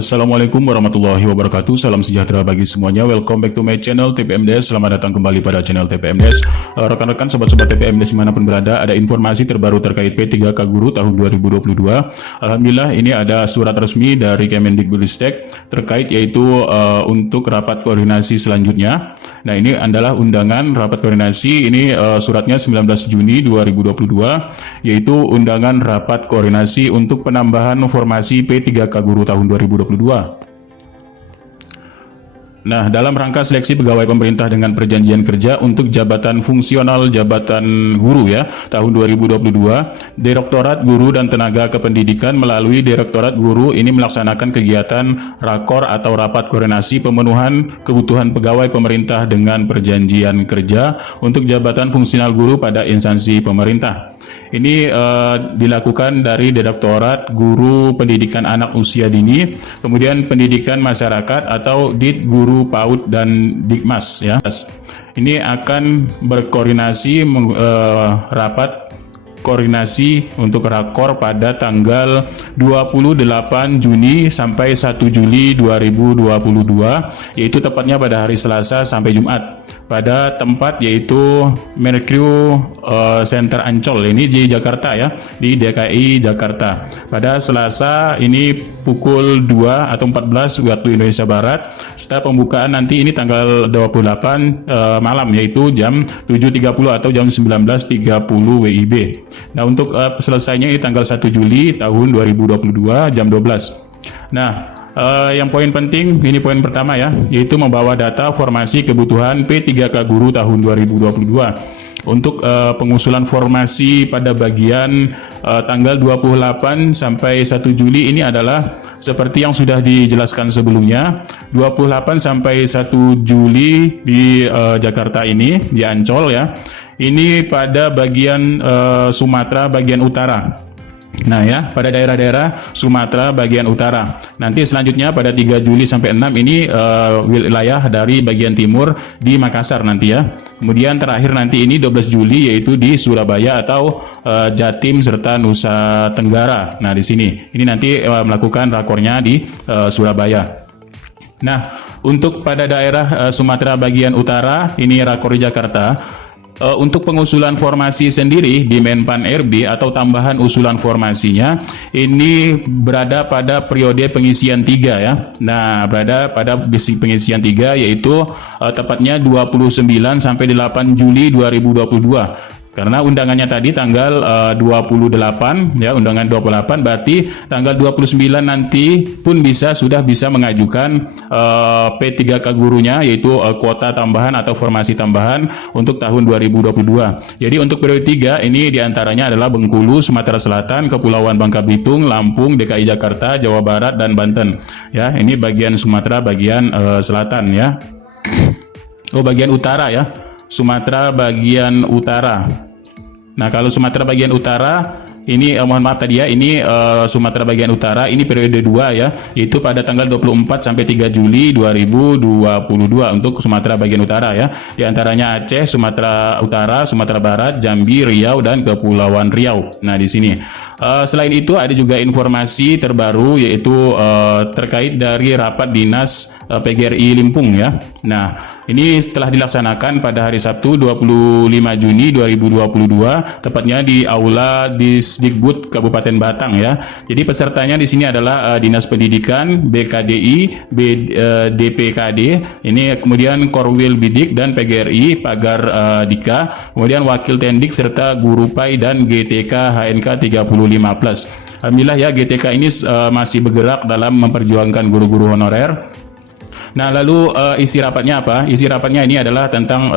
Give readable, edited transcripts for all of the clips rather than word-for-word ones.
Assalamualaikum warahmatullahi wabarakatuh. Salam sejahtera bagi semuanya. Welcome back to my channel TPMDes. Selamat datang kembali pada channel TPMDes. Rekan-rekan sobat-sobat TPMDes dimanapun berada, ada informasi terbaru terkait P3K Guru tahun 2022. Alhamdulillah ini ada surat resmi dari Kemendikbudristek terkait yaitu untuk rapat koordinasi selanjutnya. Nah, ini adalah undangan rapat koordinasi. Ini suratnya 19 Juni 2022, yaitu undangan rapat koordinasi untuk penambahan formasi P3K Guru tahun 2022. Nah, dalam rangka seleksi pegawai pemerintah dengan perjanjian kerja untuk jabatan fungsional jabatan guru ya, tahun 2022, Direktorat Guru dan Tenaga Kependidikan melalui Direktorat Guru ini melaksanakan kegiatan rakor atau rapat koordinasi pemenuhan kebutuhan pegawai pemerintah dengan perjanjian kerja untuk jabatan fungsional guru pada instansi pemerintah. Ini dilakukan dari Direktorat Guru Pendidikan Anak Usia Dini, kemudian Pendidikan Masyarakat atau Dit Guru PAUD dan Dikmas ya. Ini akan berkoordinasi rapat koordinasi untuk rakor pada tanggal 28 Juni sampai 1 Juli 2022, yaitu tepatnya pada hari Selasa sampai Jumat, pada tempat yaitu Mercury Center Ancol, ini di Jakarta ya, di DKI Jakarta. Pada Selasa ini pukul 2 atau 14 waktu Indonesia Barat. Setelah pembukaan nanti ini tanggal 28 malam, yaitu jam 7.30 atau jam 19.30 WIB. Nah, untuk selesainya ini tanggal 1 Juli tahun 2022 jam 12. Nah, yang poin penting, ini poin pertama ya, yaitu membawa data formasi kebutuhan P3K Guru tahun 2022. Untuk pengusulan formasi pada bagian tanggal 28 sampai 1 Juli ini adalah seperti yang sudah dijelaskan sebelumnya. 28 sampai 1 Juli di Jakarta ini, di Ancol ya. Ini pada bagian Sumatera bagian utara. Nah ya, pada daerah-daerah Sumatera bagian utara. Nanti selanjutnya pada 3 Juli sampai 6 ini wilayah dari bagian timur di Makassar nanti ya. Kemudian terakhir nanti ini 12 Juli yaitu di Surabaya atau Jatim serta Nusa Tenggara. Nah, di sini ini nanti melakukan rakornya di Surabaya. Nah, untuk pada daerah Sumatera bagian utara ini rakor di Jakarta. Untuk pengusulan formasi sendiri di Menpan RB atau tambahan usulan formasinya ini berada pada periode pengisian 3 ya. Nah, berada pada pengisian 3 yaitu tepatnya 29 sampai 8 Juli 2022. Karena undangannya tadi tanggal 28 ya, undangan 28 berarti tanggal 29 nanti pun sudah bisa mengajukan P3K gurunya, yaitu kuota tambahan atau formasi tambahan untuk tahun 2022. Jadi untuk periode 3 ini diantaranya adalah Bengkulu, Sumatera Selatan, Kepulauan Bangka Belitung, Lampung, DKI Jakarta, Jawa Barat, dan Banten. Ya, ini bagian Sumatera bagian selatan ya. Oh, bagian utara ya. Sumatera bagian utara. Nah, kalau Sumatera bagian utara ini mohon maaf tadi ya, ini Sumatera bagian utara ini periode 2 ya, yaitu pada tanggal 24 sampai 3 Juli 2022 untuk Sumatera bagian utara ya. Di antaranya Aceh, Sumatera Utara, Sumatera Barat, Jambi, Riau, dan Kepulauan Riau. Nah, di sini selain itu ada juga informasi terbaru yaitu terkait dari rapat dinas PGRI Limpung ya. Nah, ini telah dilaksanakan pada hari Sabtu 25 Juni 2022, tepatnya di Aula Disdikbud Kabupaten Batang ya. Jadi pesertanya di sini adalah Dinas Pendidikan, BKDI, DPKD, ini kemudian Korwil Bidik dan PGRI, Pagar Dika, kemudian Wakil Tendik serta Guru PAI dan GTK HNK 35+. Alhamdulillah ya, GTK ini masih bergerak dalam memperjuangkan guru-guru honorer. Nah, lalu isi rapatnya apa? Isi rapatnya ini adalah tentang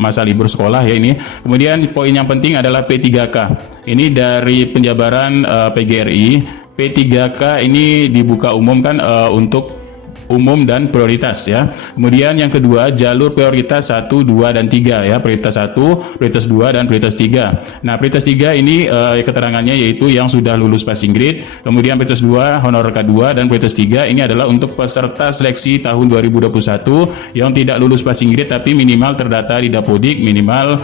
masa libur sekolah ya ini. Kemudian poin yang penting adalah P3K. Ini dari penjabaran PGRI. P3K ini dibuka umum kan untuk umum dan prioritas ya. Kemudian yang kedua, jalur prioritas 1, 2, dan 3 ya. Prioritas 1, prioritas 2, dan prioritas 3. Nah, prioritas 3 ini keterangannya yaitu yang sudah lulus passing grade. Kemudian prioritas 2 honor K2, dan prioritas 3 ini adalah untuk peserta seleksi tahun 2021 yang tidak lulus passing grade tapi minimal terdata di Dapodik minimal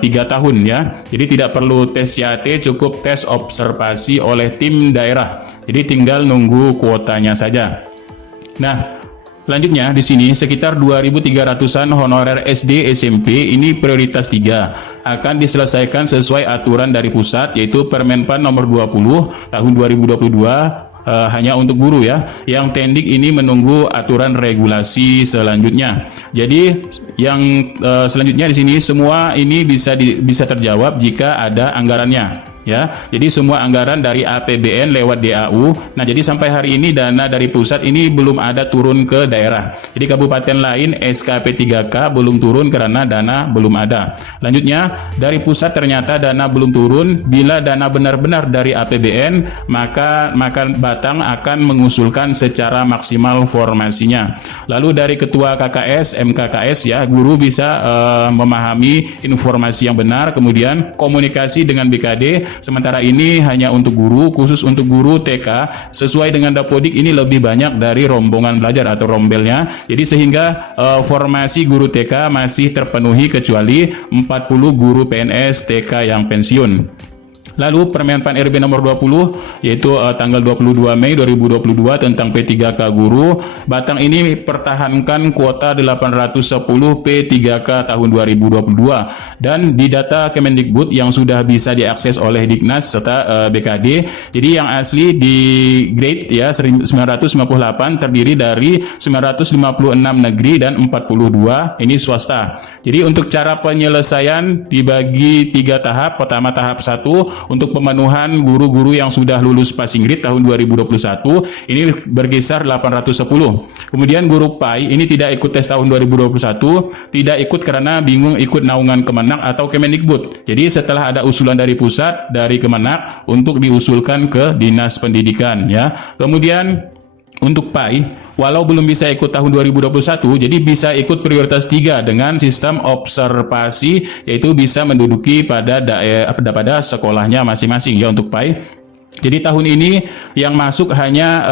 3 tahun ya. Jadi tidak perlu tes CAT, cukup tes observasi oleh tim daerah. Jadi tinggal nunggu kuotanya saja. Nah, selanjutnya di sini sekitar 2.300-an honorer SD SMP ini prioritas 3 akan diselesaikan sesuai aturan dari pusat, yaitu Permenpan nomor 20 tahun 2022 hanya untuk guru ya. Yang tendik ini menunggu aturan regulasi selanjutnya. Jadi yang selanjutnya di sini semua ini bisa terjawab jika ada anggarannya. Ya, jadi semua anggaran dari APBN lewat DAU. Nah, jadi sampai hari ini dana dari pusat ini belum ada turun ke daerah. Jadi kabupaten lain SKP 3K belum turun karena dana belum ada. Lanjutnya, dari pusat ternyata dana belum turun. Bila dana benar-benar dari APBN, maka Batang akan mengusulkan secara maksimal formasinya. Lalu dari ketua KKS, MKKS ya, guru bisa memahami informasi yang benar, kemudian komunikasi dengan BKD. Sementara ini hanya untuk guru, khusus untuk guru TK, sesuai dengan Dapodik ini lebih banyak dari rombongan belajar atau rombelnya. Jadi sehingga formasi guru TK masih terpenuhi kecuali 40 guru PNS TK yang pensiun. Lalu Permenpan RB nomor 20 yaitu tanggal 22 Mei 2022 tentang P3K guru, Batang ini pertahankan kuota 810 P3K tahun 2022 dan di data Kemendikbud yang sudah bisa diakses oleh Dignas serta BKD. Jadi yang asli di grade ya 998 terdiri dari 956 negeri dan 42 ini swasta. Jadi untuk cara penyelesaian dibagi 3 tahap. Pertama tahap 1 untuk pemenuhan guru-guru yang sudah lulus passing grade tahun 2021 ini berkisar 810. Kemudian guru PAI ini tidak ikut tes tahun 2021, tidak ikut karena bingung ikut naungan Kemenak atau Kemendikbud. Jadi setelah ada usulan dari pusat, dari Kemenak untuk diusulkan ke Dinas Pendidikan ya. Kemudian untuk PAI, walau belum bisa ikut tahun 2021, jadi bisa ikut prioritas 3 dengan sistem observasi, yaitu bisa menduduki pada sekolahnya masing-masing ya untuk PAI. Jadi tahun ini yang masuk hanya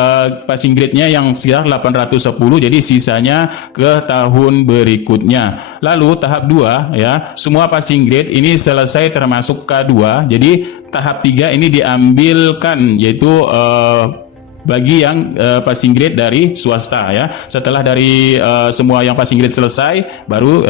passing grade-nya yang sekitar 810, jadi sisanya ke tahun berikutnya. Lalu tahap 2 ya, semua passing grade ini selesai termasuk K2. Jadi tahap 3 ini diambilkan yaitu bagi yang passing grade dari swasta ya. Setelah dari semua yang passing grade selesai, baru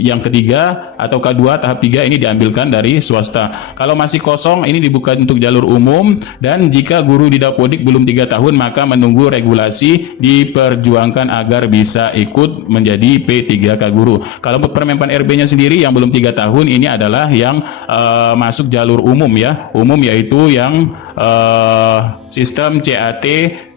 yang ketiga atau K2 tahap 3 ini diambilkan dari swasta. Kalau masih kosong ini dibuka untuk jalur umum, dan jika guru di Dapodik belum 3 tahun maka menunggu regulasi diperjuangkan agar bisa ikut menjadi P3K guru. Kalau untuk Permenpan RB-nya sendiri yang belum 3 tahun ini adalah yang masuk jalur umum ya. Umum yaitu yang sistem CAT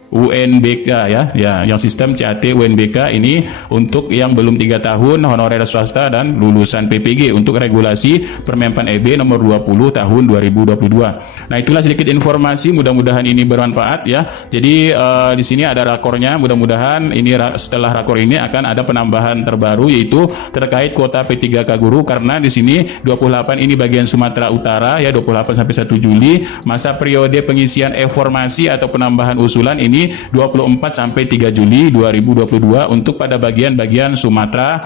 UNBK ya, yang sistem CAT UNBK ini untuk yang belum 3 tahun honorer swasta dan lulusan PPG untuk regulasi Permenpan EB nomor 20 tahun 2022. Nah, itulah sedikit informasi, mudah-mudahan ini bermanfaat ya. Jadi di sini ada rakornya, mudah-mudahan ini setelah rakor ini akan ada penambahan terbaru yaitu terkait kuota P3K guru, karena di sini 28 ini bagian Sumatera Utara ya, 28 sampai 1 Juli. Masa periode pengisian e-formasi atau penambahan usulan ini 24 sampai 3 Juli 2022 untuk pada bagian-bagian Sumatera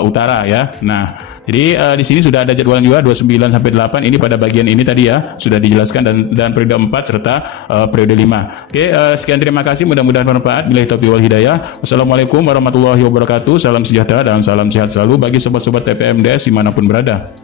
Utara ya. Nah, jadi di sini sudah ada jadwal juga 29 sampai 8 ini pada bagian ini tadi ya, sudah dijelaskan dan periode 4 serta periode 5. Oke, sekian, terima kasih, mudah-mudahan bermanfaat. Billahi taufiq wal hidayah. Wassalamualaikum warahmatullahi wabarakatuh. Salam sejahtera dan salam sehat selalu bagi sobat-sobat TPMDS dimanapun berada.